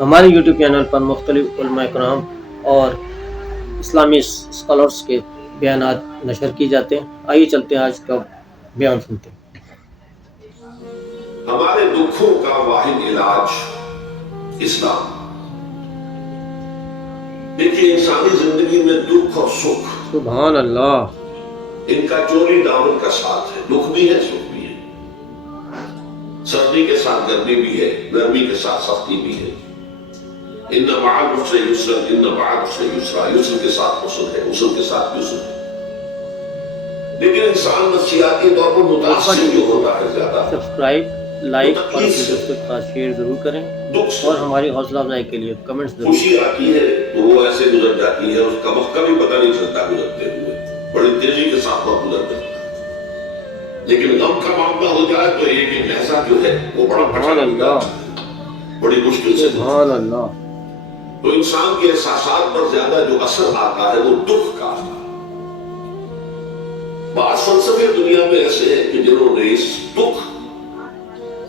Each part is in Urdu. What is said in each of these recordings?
ہمارے یوٹیوب چینل پر مختلف علماء کرام اور اسلامی اسکالرس کے بیانات نشر کی جاتے ہیں۔ آئیے چلتے ہیں آج کا بیان سنتے ہیں۔ ہمارے دکھوں کا واحد علاج اسلام۔ دیکھیے انسانی زندگی میں دکھ اور سکھ سبحان اللہ، ان کا چوری دامن کا ساتھ ہے، دکھ بھی ہے سکھ بھی ہے، سردی کے ساتھ گرمی بھی ہے، گرمی کے ساتھ سختی بھی ہے۔ ان مع العسر یسرا، ان مع العسر یسرا، یسر کے ساتھ حسن ہے، حسن کے ساتھ یسر ہے۔ لیکن انسان نفسیاتی طور پر متاثر جو ہوتا ہے زیادہ، سبسکرائب، لائک اور اپنے دوستوں کے ساتھ شیئر ضرور کریں اور ہماری حوصلہ افزائی کے لیے کمنٹس ضرور خوشی آتی ہے تو وہ ایسے گزر جاتی ہے، اس کا وقت کا بھی پتہ نہیں چلتا گزرتے ہوئے، بڑی تیزی کے ساتھ وقت گزر جاتا ہے۔ لیکن غم کا معاملہ ہو جائے تو ایک لہجہ جو ہے وہ بڑا سبحان اللہ، بڑی مشکل سے سبحان اللہ۔ تو انسان کے احساسات پر زیادہ جو اثر آتا ہے وہ دکھ کا آتا ہے۔ بعض فلسفے دنیا میں ایسے ہیں کہ جنہوں نے اس دکھ،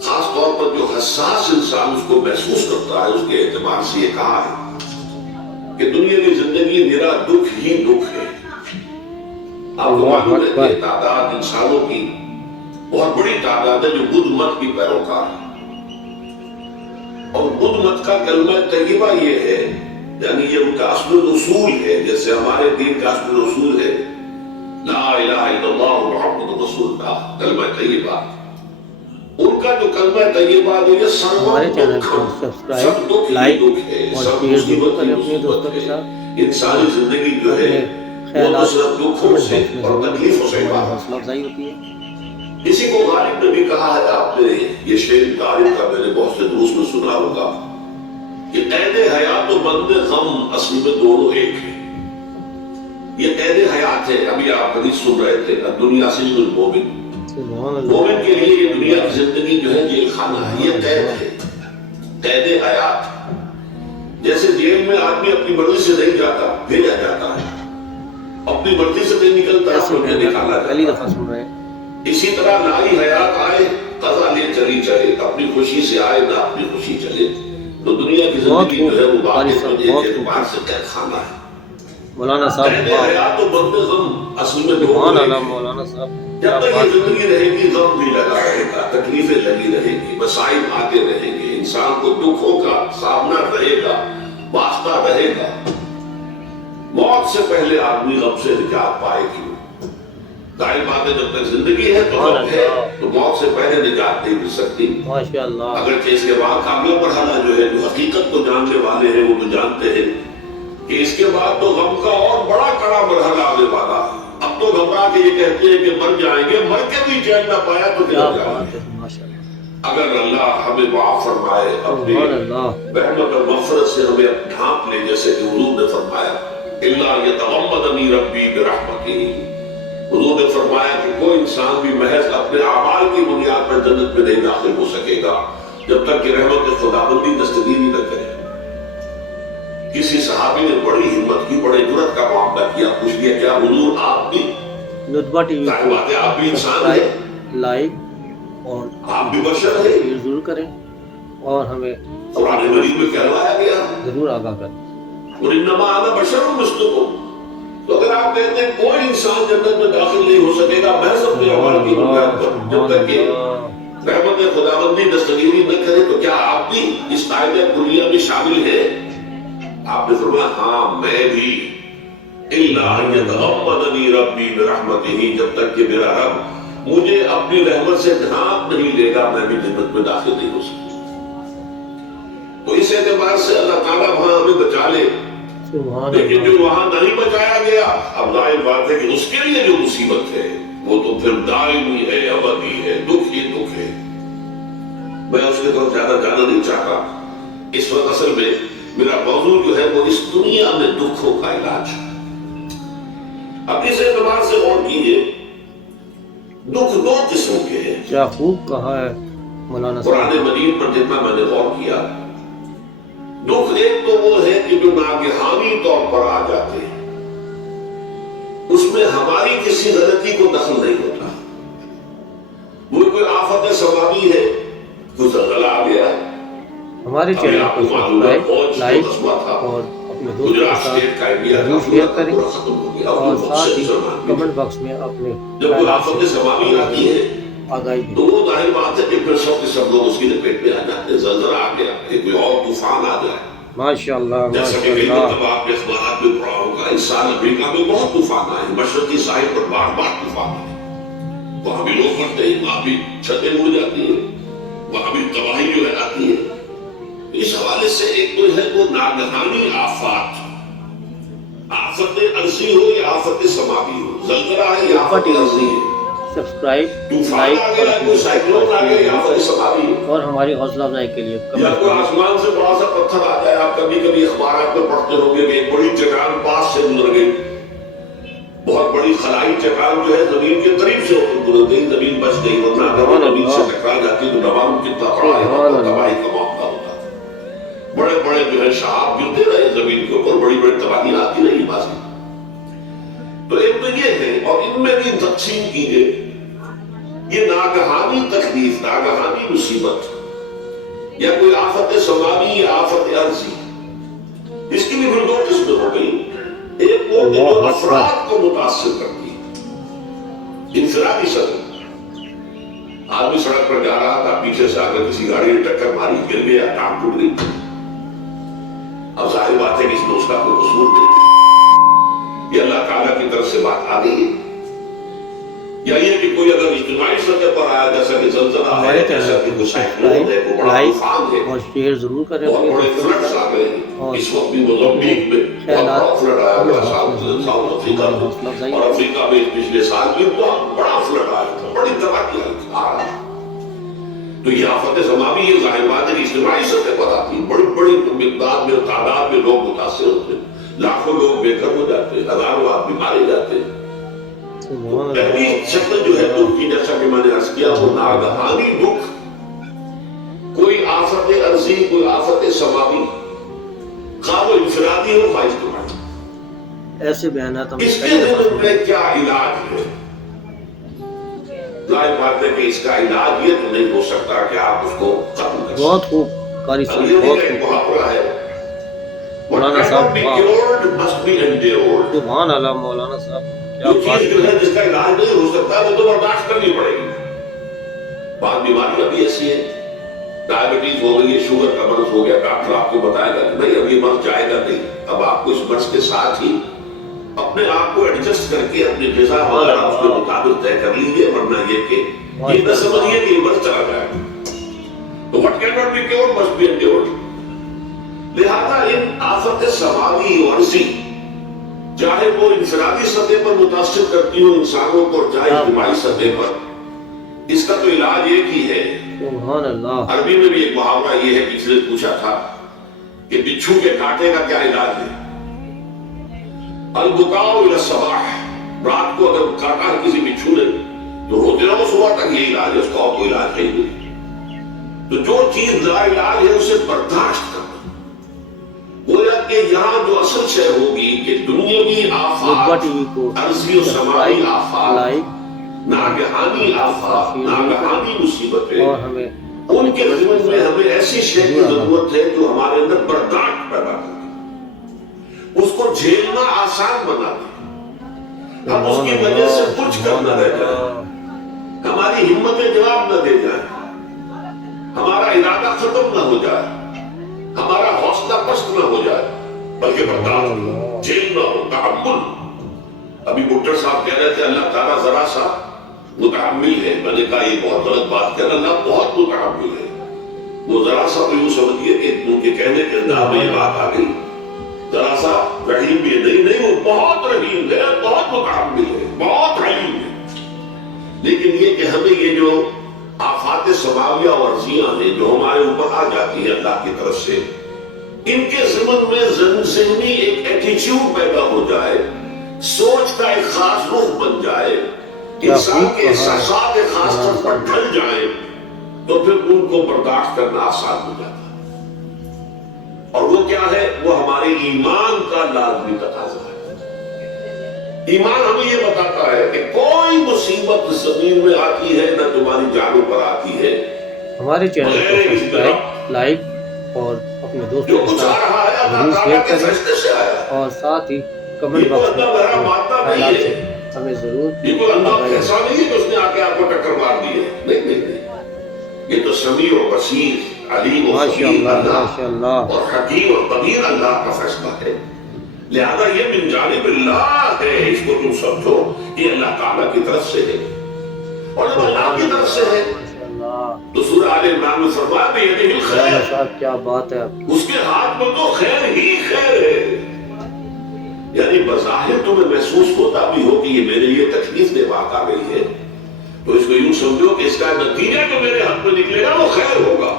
خاص طور پر جو حساس انسان اس کو محسوس کرتا ہے، اس کے اعتبار سے یہ کہا ہے کہ دنیا کی زندگی میرا دکھ ہی دکھ ہے۔ آپ کو معلوم ہے کہ تعداد انسانوں کی بہت بڑی تعداد ہے جو بدھ مت کی پیروکار ہے، اور بدھ مت کا کلمہ طیبہ یہ ہے، یعنی یہ ان کا اصل اصول ہے، جیسے ہمارے دین کا اصل اصول ہے لا الہ الا اللہ محمد رسول اللہ، کلمہ طیبہ۔ ان کا جو کلمہ طیبہ وہ یہ ہمارے چینل کو سبسکرائب، لائک اور شیئر ضرور کریں اپنے دوستوں کے ساتھ۔ انسانی زندگی جو ہے خیالات صرف دکھوں سے اور تکلیفوں سے ہماری حوصلہ افزائی ہوتی ہے۔ اسی کو غالب نے بھی کہا ہے، آپ نے یہ شعر غالب کا میں نے بہت سے دروس میں سنا ہوگا کہ قید حیات و بند غم اصل میں دونوں ایک ہیں۔ یہ قید حیات ہے، ابھی آپ حدیث سن رہے تھے، دنیا سجن المومن، مومن کے لیے یہ دنیا کی زندگی جو ہے جیل خانہ ہے، یہ قید ہے، قید حیات۔ جیسے جیل میں آدمی اپنی مرضی سے نہیں جاتا، بھیجا جاتا ہے، اپنی مرضی سے نہیں نکلتا، نکالا جاتا ہے۔ اسی طرح ناری حیات آئے قضا لے چلی چلے، اپنی خوشی سے آئے نہ اپنی خوشی چلے۔ تو دنیا کی زندگی جو ہے وہ واقعی اعتبار سے قید خانہ ہے۔ مولانا صاحب قید حیات و بند غم اصل میں سبحان اللہ، مولانا صاحب جب تک یہ زندگی رہے گی غم بھی لگا رہے گا، تکلیفیں لگی رہیں گی، مسائل آتے رہیں گے، انسان کو دکھوں کا سامنا رہے گا، واسطہ رہے گا۔ موت سے پہلے آدمی غم سے نجات پائے گی۔ ظاہر بات ہے جب تک زندگی ہے تو غم ہے، تو موت سے پہلے نجات نہیں مل سکتی۔ ماشاءاللہ۔ اگرچہ اس کے بعد کا اگلا مرحلہ جو ہے، جو حقیقت کو جاننے والے ہیں وہ تو جانتے ہیں کہ اس کے بعد تو غم کا اور بڑا کڑا مرحلہ آنے والا ہے۔ اب تو گھبرا کے یہ کہتے ہیں کہ مر جائیں گے، مر کے بھی چین نہ پایا تو کیا جائیں گے۔ اگر اللہ ہمیں معاف فرمائے، اپنی رحمت اور مغفرت سے ہمیں ڈھانپ لے، جیسے کہ حضور نے فرمایا الا یتغمدنی ربی برحمتہ، حضور نے فرمایا کہ کوئی انسان بھی محض اپنے اعمال کی بنیاد پر جنت میں نہیں داخل ہو سکے گا جب تک کہ رحمت خداوندی دستگیری نہ کرے۔ کسی صحابی نے بڑی ہمت کی، بڑے جرأت کا معاملہ کیا، پوچھ لیا کیا حضور آپ بھی لطفہ ٹی وی کو آپ بھی انسان ہیں، لائک اور آپ بھی بشر ہیں، شیئر ضرور کریں اور ہمیں قرآن مجید میں کہلایا گیا ضرور آگاہ کریں۔ وَإِنَّمَا أَنَا بَشَرٌ مِثْلُكُمْ۔ تو اگر آپ کہتے ہیں کوئی انسان جنت میں داخل نہیں ہو سکے گا محض اپنے اعمال کی بنیاد پر، جب تک کہ رحمت خداوندی دستگیری نہ کرے، تو کیا آپ بھی اس قاعدہ کلیہ میں شامل ہیں؟ آپ نے فرمایا ہاں میں بھی، اِلَّا يَتَغَمَّدَنِي رَبِّي بِرَحْمَتِهِ، جب تک کہ میرا رب مجھے اپنی رحمت سے ڈھانپ نہیں لے گا میں بھی جنت میں داخل نہیں ہو سکتا۔ تو اس اعتبار سے اللہ تعالیٰ وہاں ہمیں بچا لے، لیکن جو وہاں نہیں بچایا گیا، اب ظاہر بات ہے کہ اس کے لیے جو مصیبت ہے وہ تو پھر دائمی ہے، ابدی ہے، دکھ ہی دکھ ہے۔ میں اس کے طرف زیادہ جانا نہیں چاہتا۔ اس وقت اصل میں میرا موضوع جو ہے وہ اس دنیا میں دکھوں کا علاج۔ اب اس اعتبار سے غور کیجیے، دکھ دو قسم کے ہیں۔ کیا خوب کہا ہے مولانا صاحب۔ قرآن مجید پر جتنا میں نے غور کیا، دکھ ایک تو وہ ہے کہ جو ناگہانی طور پر آ جاتے ہیں، اس میں ہماری کسی غلطی کو دخل نہیں ہوتا۔ وہ کوئی آفت سماوی ہے، کوئی زلزلہ آ گیا، ہمارے ابھی چینل آپ کو کو معلوم ہے سبسکرائب فوج لائک جو قصبہ تھا اور اپنے دوستوں کے گجرات ساتھ اسٹیٹ کا انڈیا کا ضرور شیئر کریں پورا ختم ہو گیا اور اور ساتھ ہی سلمان بھی کمنٹ باکس میں اپنے جب کوئی خیالات آفت سے سماوی ہمیں آتی ضرور ہے آگاہی تو دیں۔ وہ ظاہر بات ہے کہ پھر سب کے سب لوگ اس کی لپیٹ میں آ جاتے ہیں، زلزلہ آ گیا کہ کوئی اور طوفان آ جائے، ماشاء اللہ جیسا کہ ماشاء کئی اللہ۔ مرتبہ آپ نے اخبارات میں پڑھا ہوگا اس سال امریکہ میں بہت طوفان آئے، مشرقی ساحل پر بار بار طوفان آئے، وہاں بھی لوگ مرتے ہیں، وہاں بھی چھتیں اڑ جاتی ہیں، وہاں بھی تباہی جو ہے آتی ہے۔ اس حوالے سے ایک تو ہے وہ ناگہانی آفات، آفت ارضی ہو یا آفت سماوی ہو، زلزلہ ہے یا ٹی آفت وی ارضی کو ہے، سبسکرائب طوفان لائک آ اور گیا، اپنے کوئی دوستوں کے سائیکلون پاس آ شیئر گیا یا ضرور آفت کریں سماوی ہے، اور ہماری حوصلہ افزائی کے لیے یا کمنٹ کوئی کریے۔ آسمان سے بڑا سا پتھر آ جائے، آپ کبھی کبھی اخبارات میں پڑھتے ہوں گے کہ ایک بڑی چٹان پاس سے گزر گئی، بہت بڑی خلائی چٹان جو ہے زمین کے قریب سے گزر گئی، زمین بچ گئی، ورنہ اگر وہ سبحان زمین سے اللہ ٹکرا جاتی تو ڈبام کتنا بڑا ہے، سبحان تباہی اللہ۔ کا معاملہ ہوتا تھا، بڑے بڑے جو ہے شہاب گرتے رہے زمین کے اوپر، بڑی بڑی تباہی آتی رہی بازی۔ تو ایک تو یہ ہے، اور ان میں بھی تقسیم کیجئے، یہ ناگہانی تکلیف، ناگہانی مصیبت، یا کوئی آفت سماوی یا آفت ارضی، اس کی بھی پھر دو قسمیں ہو گئی، ایک وہ کہ جو اللہ اکبر۔ افراد کو متاثر کرتی ہے، انفرادی سطح، آدمی سڑک پر جا رہا تھا، پیچھے سے آگر کسی گاڑی نے ٹکر ماری، گر گیا، ٹانگ ٹوٹ گئی، اب ظاہر بات ہے کہ اس میں اس کا کوئی قصور نہیں، یہ اللہ تعالیٰ کی طرف سے بات آ گئی ہے، یا یہ کہ کوئی اگر اجتماعی سطح پر آیا، جیسا کہ زلزلہ ہے، ہمارے جیسا چینل کہ کو کوئی سائیکلون ہے، سبسکرائب کوئی بڑا لائک طوفان ہے، اور شیئر ضرور کریں بہت اپنے بڑے دوستوں کے فلڈز آ ساتھ گئے ہیں، اور اس وقت بھی اپنے موزمبیق میں بہت خیالات بڑا فلڈ آیا کمنٹ ہوا ہے، باکس میں ضرور ساؤتھ لکھیں، افریقہ ہماری میں، حوصلہ افزائی اور ہوگی۔ افریقہ میں پچھلے سال بھی بہت بڑا فلڈ آیا تھا، بڑی تباہی آ رہا ہے۔ تو یہ آفت سماوی یہ ظاہر بات ہے کہ اجتماعی سطح پر آتی ہے، بڑی بڑی مقدار میں تعداد میں لوگ متاثر ہوتے ہیں، لاکھوں لوگ بے گھر ہو جاتے ہیں، ہزاروں آدمی مارے جاتے ہیں۔ تو سبحان پہلی اللہ شکل جو ہے دکھ کی، جیسا کہ میں نے عرض کیا، وہ سبحان اللہ۔ ناگہانی دکھ، کوئی آفت ارضی، کوئی آفت سماوی، خواہ وہ انفرادی ہو خواہ اجتماعی، ایسے بیانات ہم نے اس کے کئی دفعہ ذمن سنے۔ میں کیا علاج ہے؟ ظاہر بات ہے کہ اس کا علاج یہ تو نہیں ہو سکتا کہ آپ اس کو ختم کر بہت سکیں۔ خوب قاری صاحب، انگریزی بہت کا ایک خوب۔ محاورہ ہے، What مولانا cannot صاحب be واہ، cured must be endured۔ سبحان اللہ مولانا صاحب، کیا جو بات چیز جو کی۔ ہے جس کا علاج نہیں ہو سکتا وہ تو برداشت کرنی پڑے گی۔ بعض بیماریاں بھی ایسی ہیں، ڈائبٹیز ہو گئی ہے، شوگر کا مرض ہو گیا، ڈاکٹر آپ کو بتائے گا کہ نہیں اب یہ مرض جائے گا نہیں، اب آپ کو اس مرض کے ساتھ ہی اپنے آپ کو ایڈجسٹ کر کے اپنی غذا سبحان وغیرہ اس کے اللہ مطابق طے کر لیجیے، ورنہ یہ کہ یہ نہ ماشاء سمجھیے اللہ۔ کہ یہ مرض چلا جائے گا۔ تو what cannot be cured must be endured۔ لہذا ان آفت سماوی اور ارضی، چاہے وہ انفرادی سطح پر متاثر کرتی ہوں انسانوں کو، چاہے کیا اجتماعی بات سطح ہے، پر، اس کا تو علاج ایک ہی ہے۔ سبحان اللہ۔ عربی میں بھی ایک محاورہ یہ ہے، کسی نے پوچھا تھا کہ بچھو کے کانٹے کا کیا علاج ہے؟ البکاء الی الصباح، رات کو اگر کاٹا ہے کسی بچھو نے تو روتے رہو صبح تک، یہ علاج ہے، اس کا اور کوئی علاج نہیں۔ تو جو چیز لا علاج ہے اسے برداشت کرنا، گویا کہ یہاں جو اصل شے ہوگی کہ دنیاوی رتبہ ٹی آفات، وی کو ارضی و سماوی سبسکرائب آفات، لائک اور ناگہانی اپنے دوستوں کے ساتھ آفات، شیئر ضرور کریں ناگہانی مصیبتیں، اور ہمیں ان اپنے کے کمنٹس کے ذمن میں ساتھ ہمیں ایسی شے کی ضرور آگاہ ضرورت ہے جو ہمارے اندر برداشت پیدا کرے، اس کو جھیلنا آسان بنا دے، ہم اس کی وجہ سے کچھ کر نہ رہ جائیں، ہماری ہمتیں جواب نہ دے جائیں، ہمارا ارادہ ختم نہ ہو جائے، ہمارا حوصلہ پست نہ ہو جائے، بلکہ برداشت، جھیلنا ہو، تحمل۔ ابھی بھٹر صاحب کہہ رہے تھے اللہ تعالیٰ ذرا سا متحمل ہے، میں نے کہا یہ بہت غلط بات کہنا، اللہ بہت متحمل ہے۔ وہ ذرا سا تو یوں سمجھئے کہ ان کے کہنے کے انداز میں یہ بات آ گئی، ذرا سا رحیم بھی نہیں، وہ بہت رحیم ہے، بہت متحمل ہے، بہت حلیم ہے۔ لیکن یہ کہ ہمیں یہ جو آفات سماویہ اور ارضیاں ہیں جو ہمارے اوپر آ جاتی ہیں اللہ کی طرف سے، ان کے ضمن میں ذہنی ایک ایٹیچیوڈ پیدا ہو جائے، سوچ کا ایک خاص رخ بن جائے، انسان کے احساسات ایک خاص طرف پر ڈھل جائیں، تو پھر ان کو برداشت کرنا آسان ہو جاتا ہے۔ اور وہ کیا ہے؟ وہ ہمارے ایمان کا لازمی تقاضا ہے۔ ایمان ہمیں یہ بتاتا ہے کہ کوئی مصیبت زمین میں آتی ہے نہ تمہاری جانوں پر آتی ہے ہمارے چینل کو بغیر اس سبسکرائب طرح لائک اور اپنے جو دوستوں کے کچھ آ ساتھ رہا ہے اللہ ضرور تعالیٰ شیئر کے کریں فیصلے سے آیا. اور ساتھ ہی کمنٹ یہ باکس بندہ میں میرا اپنے مانتا نہیں خیالات ہے. سے ہمیں ضرور یہ کوئی اللہ آگاہی ایسا دیں. نہیں ہے کہ اس نے آ کے آپ کو ٹکر مار دی ہے. نہیں نہیں نہیں. یہ تو سمیع و بصیر، علیم و ماشاء خبیر اللہ اللہ ماشاء اللہ. اور حکیم اور قدیر اللہ کا فیصلہ ہے. لہذا یہ من جانب اللہ ہے، اس کو تم سمجھو یہ اللہ تعالیٰ کی طرف سے ہے. اور جب اللہ کی طرف سے ہے ماشاء اللہ. تو سورہ آل عمران میں فرمایا بِیَدِهِ مولانا الْخَيْرُ، صاحب کیا بات ہے آپ کی. اس کے ہاتھ میں تو خیر ہی خیر ہے. یعنی بظاہر تمہیں محسوس ہوتا بھی ہو کہ یہ میرے لیے تکلیف دہ بات آ گئی ہے، تو اس کو یوں سمجھو کہ اس کا نتیجہ جو میرے حق میں نکلے گا وہ خیر ہوگا.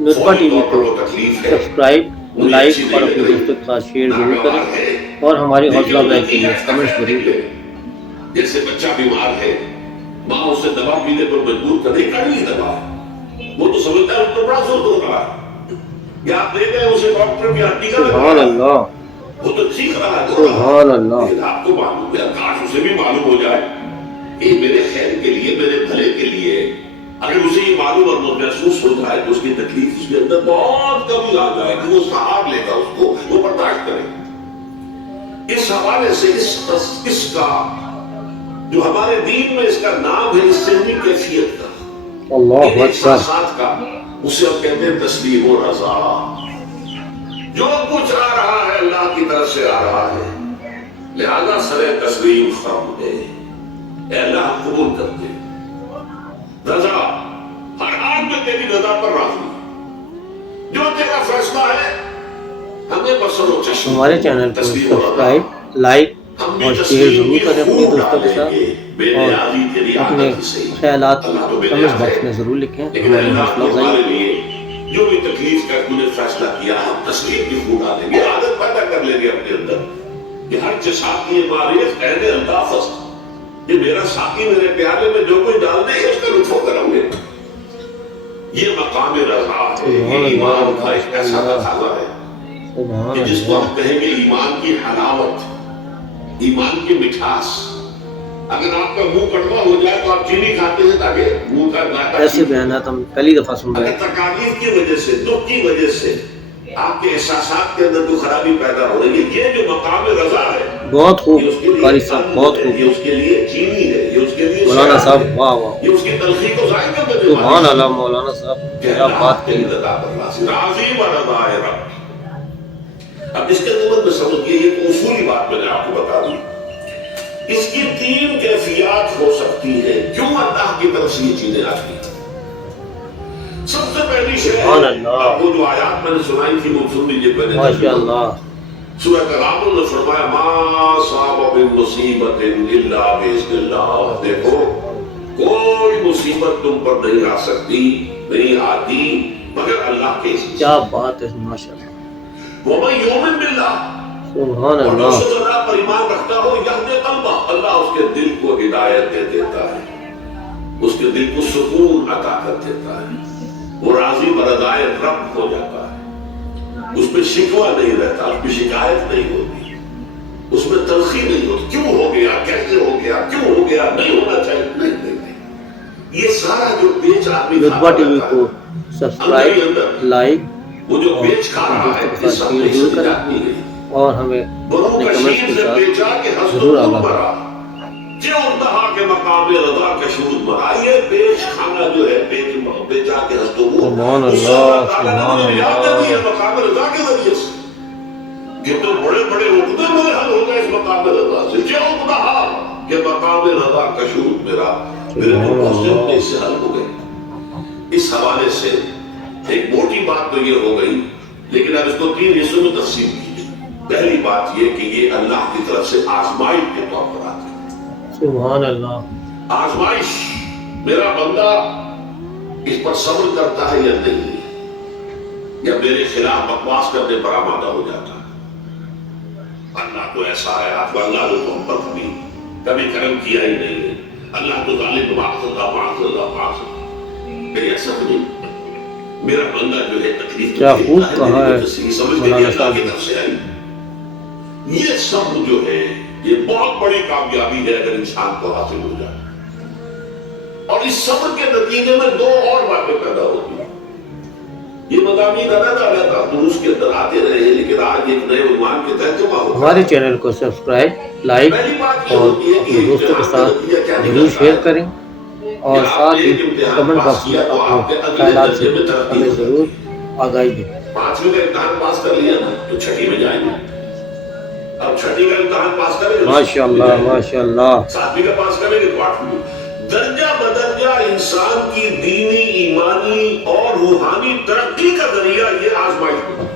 نطفہ ٹی وی کو وہ تکلیف ہے، سبسکرائب، مجھے لائک اچھی اور نہیں اپنے لگ رہی، دوستوں کے ساتھ شیئر ضرور ناگوار کریں ہے، اور ہماری حوصلہ لیکن افزائی کے نتیجہ لیے اس کا کمنٹس خیر ضرور نکلے. کریں. جیسے بچہ بیمار ہے، ماں اسے دوا پینے پر مجبور کر دے کڑوی دوا ہے، وہ تو سمجھتا ہے اس کو بڑا زور ہو رہا ہے. یا آپ لے گئے اسے ڈاکٹر کی ہڈی کا سبحان اللہ وہ تو چیخ رہا ہے، رو رہا ہے. سبحان اللہ. لیکن آپ کو معلوم ہے، کاش اسے بھی معلوم ہو جائے کہ میرے خیر کے لیے، میرے بھلے کے لیے. اگر اسے یہ معلوم اور محسوس ہو جائے تو اس کی تکلیف اس کے اندر بہت کمی آ جائے گی، وہ سہار لے گا، اس کو وہ برداشت کرے. اس حوالے سے اس کا جو ہمارے دین میں اس کا نام ہے استعمالی کیفیت کا، اللہ ان اکبر. احساسات کا، اسے ہم کہتے ہیں تسلیم و رضا. جو کچھ آ رہا ہے اللہ کی طرف سے آ رہا ہے، لہذا سر تسلیم خم ہے. اے اللہ ہم قبول کرتے ہیں. رضا، ہر حال میں تیری رضا پر راضی. جو تیرا فیصلہ ہے ہمیں بصر و چشم، ہمارے چینل کو تسلیم و رضا. سبسکرائب، لائک ہم بھی اور شیئر تسلیم ضرور کی کریں اپنے خوب دوستوں کے ڈالیں ساتھ گے. بے اور نیازی تیری اپنے عادت ہی صحیح. خیالات اللہ تو بے کمنٹ نیاز باکس ہے، میں ضرور لکھیں. لیکن ہماری اللہ حوصلہ نے افزائی ہمارے لیے جو بھی تکلیف کا تم نے فیصلہ کیا، ہم تسلیم کی خوب ڈالیں گے. عادت پیدا کر لیں گے اپنے اندر کہ ہر چساکی ماریخ عین الطافس، یہ میرا ساقی میرے پیالے میں جو کوئی ڈال دے اس کا لطف کروں گے. یہ مقام رضا ہے، یہ ایمان کا ایک ایسا تقاضا ہے سبحان کہ جس کو اللہ. ہم کہیں گے ایمان کی حلاوت، ایمان کی مٹھاس. اگر آپ کا منہ کڑوا ہو جائے تو آپ چینی کھاتے ہیں تاکہ منہ کا ذائقہ ایسے بیانات ہم پہلی دفعہ سن رہے اگر ہیں. تکالیف کی وجہ سے، دکھ کی وجہ سے آپ کے احساسات کے اندر جو خرابی پیدا ہو رہی ہے، یہ جو مقام رضا ہے، بہت خوب یہ اس کے لیے قاری صاحب، بہت ہے، خوب. یہ اس کے لیے چینی ہے، یہ اس کے لیے مولانا شراب صاحب ہے، واہ واہ. یہ اس کی تلخی کو ظاہر کر دینے سبحان والی اللہ. مولانا صاحب کہ کیا اللہ بات تیری کی. رضا پر راضی، راضی و رضا ہے رب. اب اس کے ضمن میں سمجھئے، یہ تو اصولی بات میں نے آپ کو بتا دی. اس کی 3 کیفیات ہو سکتی ہے کیوں اللہ کی طرف سے یہ چیزیں آتی ہیں. سب سے پہلی شے سبحان اللہ. اب وہ جو آیات میں نے سنائی تھی وہ سن لیجیے پہلے. ماشاء اللہ. سورہ کلام نے فرمایا ما صاب من مصیبت الا باذن اللہ. دیکھو کوئی مصیبت تم پر نہیں آ سکتی، نہیں آتی مگر اللہ کے اذن سے. کیا بات ہے. ماشاء اللہ. وَمَن يُؤْمِن بِاللَّهِ، سبحان اور جو اللہ. اس اللہ پر ایمان رکھتا ہو یہدِ قلبہ، اللہ اس کے دل کو ہدایت دے دیتا ہے، اس کے دل کو سکون عطا کر دیتا ہے. وہ راضی برضائے رب ہو جاتا ہے. اس میں شکوہ نہیں رہتا، اس میں شکایت نہیں ہوتی، اس میں تلخی نہیں ہوتی. کیوں ہو گیا، کیسے ہو گیا، کیوں ہو گیا، نہیں ہونا چاہیے، نہیں نہیں نہیں. یہ سارا جو پیچ آدمی نطفہ ٹی وی کو سبسکرائب، لائک وہ جو اور پیچ کھا اپنے رہا ہے دوستوں کے یہ ساتھ سب شیئر نہیں ضرور سمجھ کریں آتی ہے. اور ہمیں اپنے کمنٹس کے ساتھ ضرور آگاہ کریں. جو انتہا کے مقام رضا کا شہود مرا. یہ پیچ کھانا جو ہے، پیچا کے ہستوں سبحان اللہ. سبحان اللہ. مقام رضا کے ذریعے سے کہ تو بڑے بڑے عقدے میرے حل ہو گئے اس مقام رضا سے. جو انتہا کے مقام رضا کا شہود میرا، میرے جو بہت سے عقدے اس سے حل ہو گئے. اس حوالے سے ایک موٹی بات تو یہ ہو گئی، لیکن اب اس کو 3 حصوں میں تقسیم کیجیے. پہلی بات یہ کہ یہ اللہ کی طرف سے آزمائش کے طور پر آتی ہے. سبحان اللہ. آزمائش، میرا بندہ اس پر صبر کرتا ہے یا نہیں، یا میرے خلاف بکواس کرنے پر آمادہ ہو جاتا ہے. اللہ تو ایسا ہے، آپ کو اللہ نے محبت بھی کبھی کرم کیا ہی نہیں ہے. اللہ تو ظالم معاذ اللہ معاذ اللہ معاذ اللہ. کہ ایسا نہیں، میرا بندہ جو ہے تکلیف کیا خوب کہا ہے سمجھ کے اللہ کی طرف سے آئی. یہ سب جو ہے یہ بہت بڑی کامیابی ہے اگر انسان کو حاصل ہو جائے. اور اس صبر کے نتیجے میں 2 اور باتیں پیدا ہوتی ہیں. یہ مضامین علیحدہ دروس کے اندر آتے رہے ہیں، لیکن آج ایک نئے عنوان کے تحت جمع ہوتا ہے۔ ہمارے چینل کو سبسکرائب، لائک اور اپنے دوستوں کے ساتھ ضرور شیئر کریں، اور ساتھ ہی کمنٹ باکس میں اپنے خیالات سے ہمیں ضرور آگاہی دیں۔ 5ویں کا امتحان پاس کر لیا نا تو 6ٹھی میں جائیں گے، اب 6ٹھی کا امتحان پاس کریں گے، ماشاءاللہ ماشاءاللہ، 7ویں کا پاس کریں گے تو 8ویں۔ درجہ بدرجہ انسان کی دینی، ایمانی اور روحانی ترقی کا ذریعہ یہ آزمائش ہوگا۔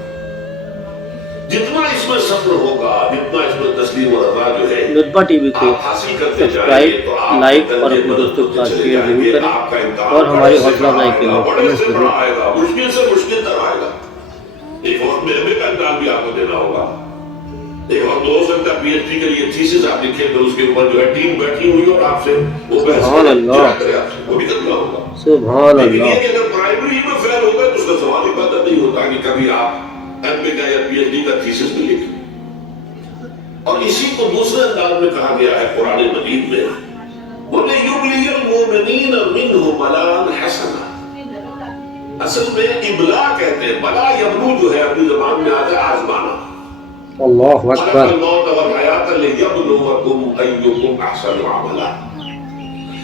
جتنا اس میں صبر ہوگا، جتنا اس میں تسلیم و رضا جو ہے ندبہ ٹی وی کو آپ حاصل کرتے جائیں گے، سبسکرائب، تو آپ لائک اور اپنے دوستوں کے ساتھ شیئر ضرور کریں، اور ہماری حوصلہ افزائی کے لیے کمنٹ ضرور آئے گا، مشکل سے مشکل تر آئے گا۔ ایک وقت میں کا امتحان بھی آپ کو دینا ہوگا، ایک وقت ہو سکتا ہے پی ایچ ڈی کے لیے تھیسس آپ لکھیں تو اس کے اوپر جو ہے ٹیم بیٹھی ہوئی اور آپ سے وہ بحث سبحان اللہ، کرے، آپ سے وہ بھی کرنا ہوگا۔ سبحان لیکن اللہ۔ یہ کہ اگر پرائمری میں فیل ہو گئے تو اس کا سوال ہی پیدا نہیں ہوتا کہ کبھی آپ ایم اے کا یا پی ایچ ڈی کا تھیسس بھی لکھیں۔ اور اسی کو دوسرے انداز میں کہا گیا ہے قرآن مجید میں، وَلِيُبْلِيَ الْمُؤْمِنِينَ مِنْهُ بَلَاءً حَسَنًا۔ اصل میں ابلا کہتے ہیں، بلا یبلو جو ہے اپنی زبان میں آتا ہے آزمانا۔ اللہ خلق اکبر۔ الموت والحیات لِیَبْلُوَکُمْ أَیُّکُمْ أَحْسَنُ عَمَلًا۔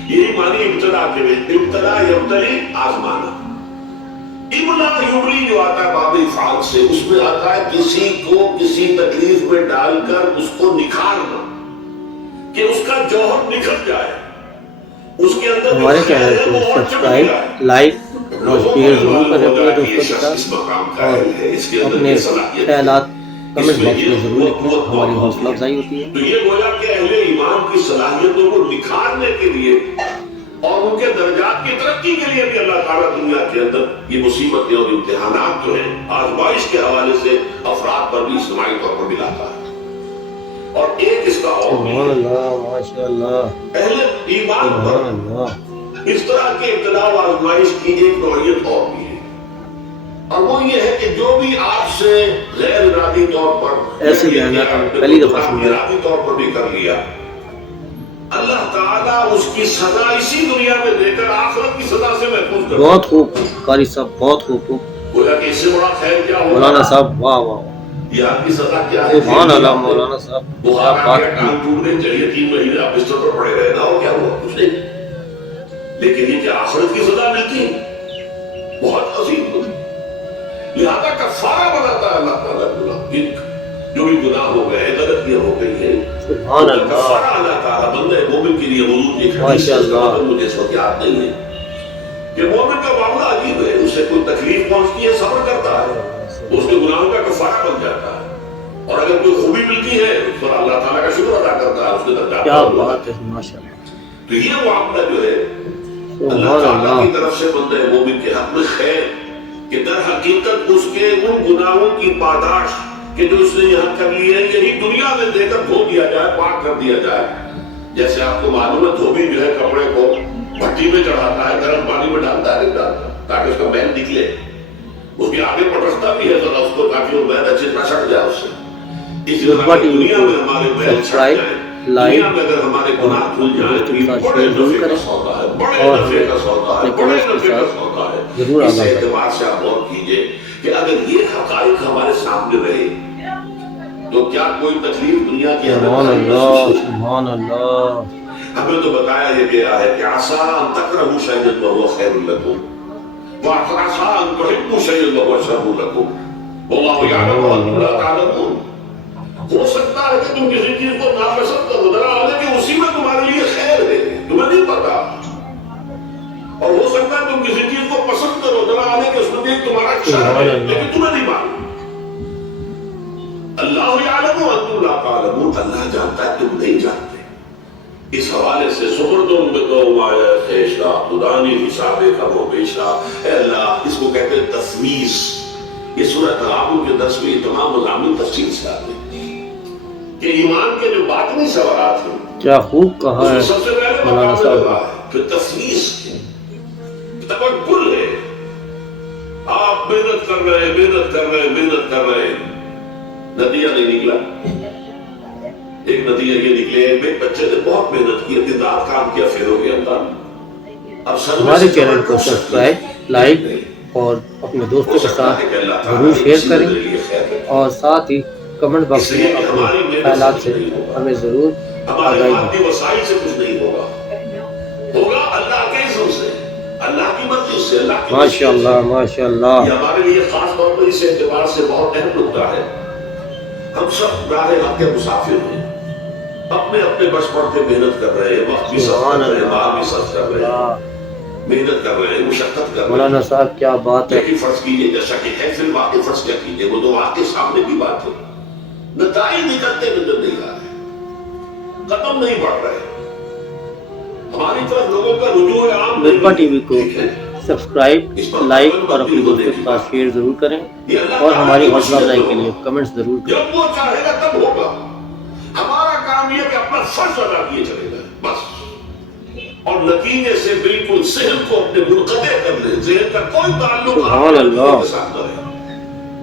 یہی معنی ابتلا کے میں، ابتلا یبتلی آزمانا۔ ابلا یبلی جو آتا ہے باب افعال سے، اس میں آتا ہے کسی کو کسی تکلیف میں ڈال کر اس کو نکھارنا، کہ اس کا جوہر نکھر جائے، اس کے اندر ہمارے چینل کو سبسکرائب، لائک اور شیئر ضرور کریں اپنے دوستوں کے ساتھ، اور اپنے خیالات کمنٹ باکس میں ضرور لکھیں، ہماری حوصلہ افزائی ہوتی ہے۔ تو یہ گویا کہ اہل ایمان کی صلاحیتوں کو نکھارنے کے لیے اور ان کے درجات کی ترقی کے لیے بھی اللہ تعالیٰ دنیا کے اندر یہ مصیبتیں اور امتحانات جو ہیں آزمائش کے حوالے سے افراد پر بھی اجتماعی طور پر بھی لاتا ہے۔ اور ایک اس کا اور سبحان اللہ، ماشاءاللہ، اہل ایمان سبحان پر اللہ۔ اس طرح کے ابتلا و آزمائش کی ایک نوعیت اور بھی ہے، اور وہ یہ ہے کہ جو بھی آپ سے غیر ارادی طور پر ایسے بیانات ہم پہلی دفعہ سن رہے ہیں۔ ارادی طور پر بھی کر لیا، اللہ تعالیٰ اس کی سزا اسی دنیا میں دے کر آخرت کی سزا سے محفوظ کرتا ہے۔ بہت خوب قاری صاحب، بہت خوب۔ گویا کہ اس سے بڑا خیر کیا ہوگا؟ مولانا صاحب واہ واہ، یہاں کی سزا کیا ہے؟ سبحان اللہ مولانا صاحب، کیا بخار آ بات گیا، کی۔ ٹانگ ٹوٹنے چاہیے، 3 مہینے آپ بستر پر پڑے رہے، نہ ہو کیا ہوا؟ کچھ نہیں، لیکن یہ کہ آخرت کی سزا ملتی ہے بہت عظیم ہوتی، لہذا کفارہ بناتا ہے اللہ تعالیٰ جو بھی گناہ ہو گئے، غلطیاں ہو گئی ہیں، سبحان اللہ، کفارہ اللہ تعالیٰ بندہ مومن کے لیے حضور کی ایک حدیث ہے، اس کا مطلب مجھے اس وقت یاد نہیں ہے، کہ مومن کا معاملہ عجیب ہے، اسے کوئی تکلیف پہنچتی ہے صبر کرتا ہے، اس کے گناہوں کا کفارہ بن جاتا ہے، اور اگر کوئی خوبی ملتی ہے اس پر اللہ تعالیٰ کا شکر ادا کرتا ہے، اس کے درجات کیا بات ہے، ماشاءاللہ، تو یہ معاملہ جو ہے اللہ سبحان تعالیٰ کی اللہ۔ طرف سے بندہ مومن کے حق میں خیر کہ در حقیقت اس کے ان گناہوں کی پاداش کہ جو اس نے یہاں کر لی ہے یہی دنیا میں دے کر دھو دیا جائے، پاک کر دیا جائے۔ جیسے آپ کو معلوم ہے دھوبی جو ہے کپڑے کو بھٹی میں چڑھاتا ہے، گرم پانی میں ڈالتا ہے تاکہ اس کا میل نکلے، اس کے آگے پٹکتا بھی ہے ذرا اس کو تاکہ وہ میل اچھی طرح چھٹ جائے اس سے۔ اسی طرح دنیا میں ہمارے میل چھٹ جائیں، دنیا میں اگر ہمارے گناہ دھل جائیں تو یہ بڑے نفع کا سودا ہے، بڑے نفع کا سودا ہے، بڑے نفع کا سودا ہے۔ اس اعتبار سے آپ غور کیجئے کہ اگر یہ حقائق ہمارے سامنے رہے تو کیا کوئی تکلیف دنیا کی سبحان اللہ، سبحان اللہ۔ ہمیں تو بتایا یہ گیا ہے کہ عسیٰ ان تکرہوا شیئا وہو خیر لکم وعسیٰ ان تحبوا شیئا وہو شر لکم واللہ یعلم وانتم لا تعلمون۔ ہو سکتا ہے کہ تم کسی چیز کو ناپسند کرو، ذرا حالانکہ اسی میں تمہارے لیے خیر ہے، تمہیں نہیں پتا، اور ہو سکتا ہے تم کسی چیز کو پسند کرو، ذرا حالانکہ اس میں تمہارا شر ہے لیکن تمہیں نہیں معلوم۔ اللہ یعلم وانتم لا تعلمون، اللہ جانتا ہے تم نہیں جانتے۔ اس حوالے سے سپردون بدو مایا خیشہ خدا نے حساب کم و بیشہ، اے اللہ اس کو کہتے ہیں تفویض۔ یہ سورہ تغابن کے 10ویں تمام مضامین تفصیل سے آتے ہیں کہ ایمان کے جو باطنی سوالات ہیں کیا خوب کہا ہے سب سے پہلے مولانا مقام صاحب۔ ہے پھر تفویض توکل ہے، آپ محنت کر رہے ہیں، محنت کر رہے ہیں، محنت کر رہے ہیں، نتیجہ نہیں نکلا۔ ایک نتیجہ یہ نکلے ایک بچے نے بہت محنت کی، اپنی دانت کام کیا، پھر ہو گیا اللہ۔ اب ہمارے چینل کو سبسکرائب، لائک اور اپنے دوستوں ہو کے سکتا ساتھ ہے کہ اللہ تعالیٰ ضرور نے شیئر کسی کریں میرے لیے خیر رکھا، اور ساتھ ہی کمنٹ باکس اس میں لیے کہ اپنے ہماری محنت سے خیالات کچھ سے نہیں ہوگا، ہمیں ضرور ہمارے آگاہی مادی دیں۔ وسائل سے کچھ نہیں ہوگا، ہوگا اللہ کے عزم سے، اللہ کی مرضی سے، اللہ کی ماشاء مشیت سے۔ اللہ ماشاء اللہ۔ یہ ہمارے لیے خاص طور پر اس اعتبار سے بہت اہم نکتہ ہے، ہم سب راہ حق کے مسافر ہیں، اپنے اپنے بس پر کے محنت کر رہے ہیں، وقت بھی صرف سبحان کر رہے ہیں، اللہ مال بھی صرف کر رہے ہیں، محنت کر رہے ہیں، مشقت کر رہے مولانا ہیں، صاحب کیا بات ہے۔ لیکن فرض کیجئے جیسا کہ ہے پھر واقع فرض کیا کیجئے، وہ تو آپ کے سامنے کی بات ہے، نتائج نکلتے نظر نہیں آ رہے، قدم نہیں بڑھ رہے، ہماری طرف لوگوں کا رجوع عام لطفہ ٹی نہیں وی کو ٹھیک ہے، سبسکرائب، اس پر لائک پابند اور مبنی اپنے ہونے دوستوں کی کے ساتھ بات ہے۔ شیئر ضرور کریں یہ اللہ اور تعالیٰ ہماری کی حوصلہ مشیت افزائی میں کے لیے ہوگا، کمنٹس ضرور کریں۔ جب وہ چاہے گا تب ہوگا، ہمارا کام یہ کہ اپنا فرض ادا کیے چلے گا بس، اور نتیجے سے بالکل ذہن کو اپنے منقطع کر لیں، ذہن کا کوئی تعلق آپ سبحان کے نتیجے اللہ کے ساتھ نہ رہے۔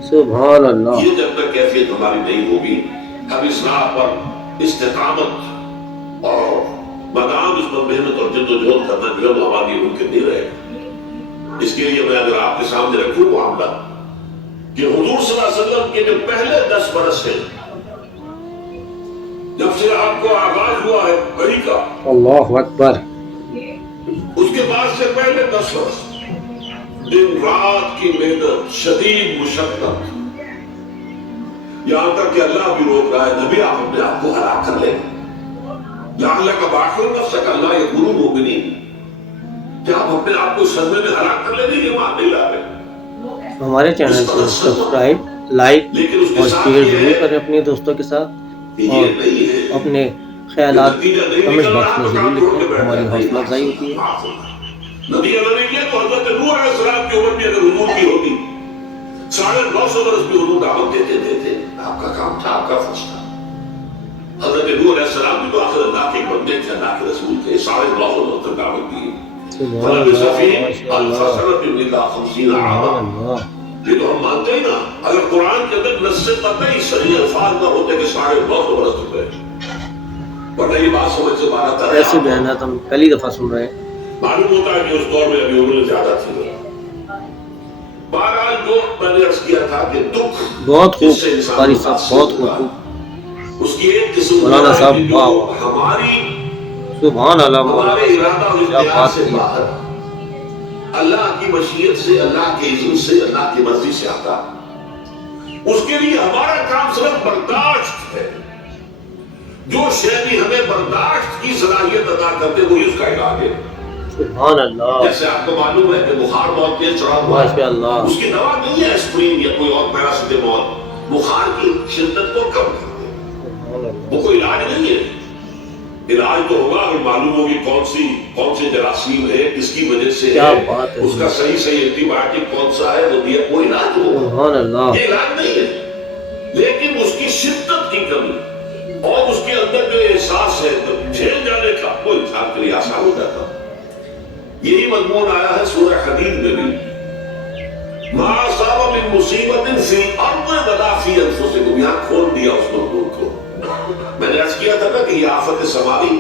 سبحان اللہ۔ یہ جب تک کیفیت ہماری نہیں ہوگی، ہم اس راہ پر استقامت اور مدام اس پر محنت اور جد و جہد کرنا جو ہے وہ ہمارے لیے ممکن نہیں رہے گا۔ اس کے لیے میں اگر آپ کے سامنے رکھوں معاملہ کہ حضور صلی اللہ علیہ وسلم کے جو پہلے 10 برس ہیں، جب سے آپ کو آغاز ہوا ہے وحی کا، اللہ اکبر۔ اس کے بعد سے پہلے 10 برس دن رات کی محنت، شدید مشقت، یہاں تک کہ اللہ بھی روک رہا ہے نبی آپ اپنے آپ کو ہلاک کر لیں، لعلک باخر نفسک اللہ یکونوا مؤمنین، کیا آپ اپنے آپ کو صدمے میں ہلاک کر لیں گے؟ یہ مان نہیں لا رہے۔ ہمارے چینل کو سبسکرائب، لائک لیکن اس کے اور ساتھ شیئر یہ ضرور ہے کریں اپنے دوستوں کے ساتھ، کہ یہ اور نہیں ہے اپنے کہ خیالات نتیجہ نہیں کمنٹ نکل باکس رہا میں تو ضرور کام چھوڑ کے لکھیں، بیٹھ ہماری جاتا ہے۔ حوصلہ افزائی ہوتی ہے۔ نتیجہ نہ نکلے تو حضرت نوح علیہ السلام کی عمر بھی اگر حضور کی ہوگی، 950 برس بھی حضور دعوت دیتے تھے، آپ کا کام تھا، آپ کا فرض تھا۔ حضرت نوح علیہ السلام بھی تو آخر اللہ کے بندے تھے، اللہ کے رسول تھے، 950 برس تک دعوت دی۔ سبحان اللہ ماشاء اللہ سبحان اللہ۔ یہ تو ہم مانتے ہی نا، اگر قرآن کے اندر نص قطعی صحیح الفاظ نہ ہوتے کہ 950 برس تک گئے، ورنہ یہ بات سمجھ سے باہر آتا ہے۔ ایسے بیانات ہم پہلی دفعہ سن رہے ہیں۔ معلوم ہوتا ہے کہ اس دور میں ابھی عمر زیادہ تھی۔ بہرحال جو میں نے عرض کیا تھا کہ دکھ بہت خوب جس سے انسان قاری صاحب، متاثر بہت ہوگا، خوب۔ اس کی ایک قسم مولانا صاحب ہے کہ واہ جو واہ، ہماری سبحان اللہ مولانا ہمارے ارادہ صاحب اور کیا اختیار بات سے کی ہے۔ باہر، اللہ کی مشیت سے، اللہ کے اذن سے، اللہ کی مرضی سے آتا، اس کے لیے ہمارا کام صرف برداشت ہے۔ جو شے بھی ہمیں برداشت کی صلاحیت عطا کرتے وہی اس کا علاج ہے۔ سبحان اللہ جیسے آپ کو معلوم ہے کہ بخار بہت تیز چڑھا ہوا ماشاء اللہ۔ اس کی دوا نہیں ہے اسپرین یا کوئی اور پیراسیٹامول، بخار کی شدت کو کم کر دے، سبحان اللہ۔ وہ کوئی علاج نہیں ہے۔ علاج تو ہوگا اگر معلوم ہوگی کون سے جراثیم ہے، کس کی وجہ سے کیا ہے، بات ہے، اس کا صحیح اینٹی بایوٹک کون سا ہے، وہ دیا، وہ علاج ہوگا۔ سبحان اللہ۔ یہ علاج نہیں ہے، لیکن اس کی شدت کی کمی اور اس کے اندر جو احساس ہے جھیل جانے کا، وہ انسان کے لیے آسان ہو جاتا۔ یہی مضمون آیا ہے سورہ حدید میں بھی، ما اصاب من مصیبت فی الارض ولا فی انفسکم، یہاں کھول دیا اس مضمون کو۔ میں نے عرض کیا تھا کہ یہ آفت سماوی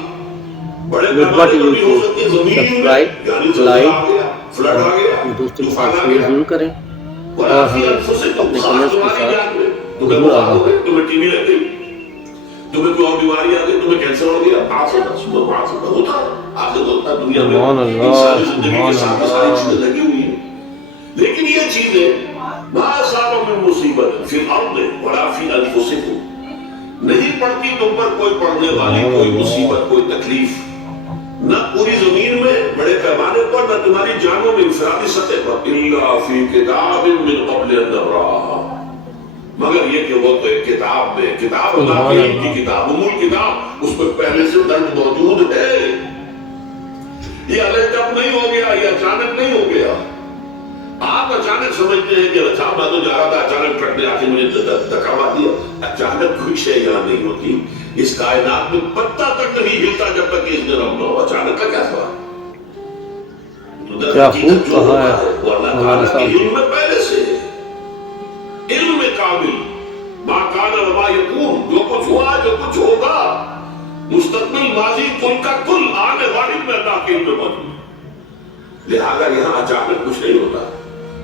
بڑے پیمانے پر بھی ہو سکتی ہے، زمین میں یعنی زلزلہ آ گیا، فلڈ آ گیا، اپنے دوستوں کے طوفان ساتھ آ شیئر گیا، ضرور کریں ولا اور فی ہمیں انفسکم، اپنے ساتھ کمنٹس کے تمہاری ساتھ جان میں، تمہیں ضرور بخار ہو آگاہ گئی، تمہیں ٹی وی لگ گئی، تمہیں کوئی اور بیماری آ گئی، تمہیں کینسر ہو گیا، ہوتا ہے، آخر ہوتا ہے دنیا میں، سبحان اللہ انسانی زندگی کے سبحان ساتھ ساری اللہ۔ چیزیں لگی ہوئی ہیں۔ لیکن یہ چیزیں ما اصاب من مصیبت فی الارض ولا فی انفسکم، نہیں پڑتی تم پر کوئی پڑنے والی کوئی مصیبت، کوئی تکلیف، نہ پوری زمین میں بڑے پیمانے پر، نہ تمہاری جانوں میں انفرادی سطح پر، الا فی کتاب من قبل ان نبرأہا، مگر یہ کہ وہ تو ایک کتاب میں، کتاب اللہ کی علم کی کتاب، کتاب، اس میں پہلے سے درج موجود ہے۔ یہ الگ ٹپ نہیں ہو گیا، یہ اچانک نہیں ہو گیا۔ آپ اچانک سمجھتے ہیں کہ اچھا میں تو جا رہا تھا، اچانک ٹرک نے آ کے مجھے دھکا مار دیا۔ اچانک کوئی شے یہاں نہیں ہوتی، اس کائنات میں پتہ تک نہیں ہلتا جب تک کہ اس نے رب نہ ہو۔ اچانک کا کیا سوال؟ کیا خوب کہا ہے وہ اللہ مولانا تعالیٰ صاحب کے علم میں پہلے سے ہے، علم کامل، ما کان وما یکون، جو کچھ ہوا جو کچھ ہوگا، مستقبل ماضی کل کا کل آنے والی میں اللہ کے علم میں موجود ہے۔ لہذا یہاں اچانک کچھ نہیں ہوتا،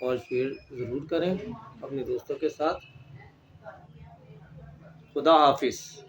اور شیئر ضرور کریں اپنے دوستوں کے ساتھ۔ خدا حافظ۔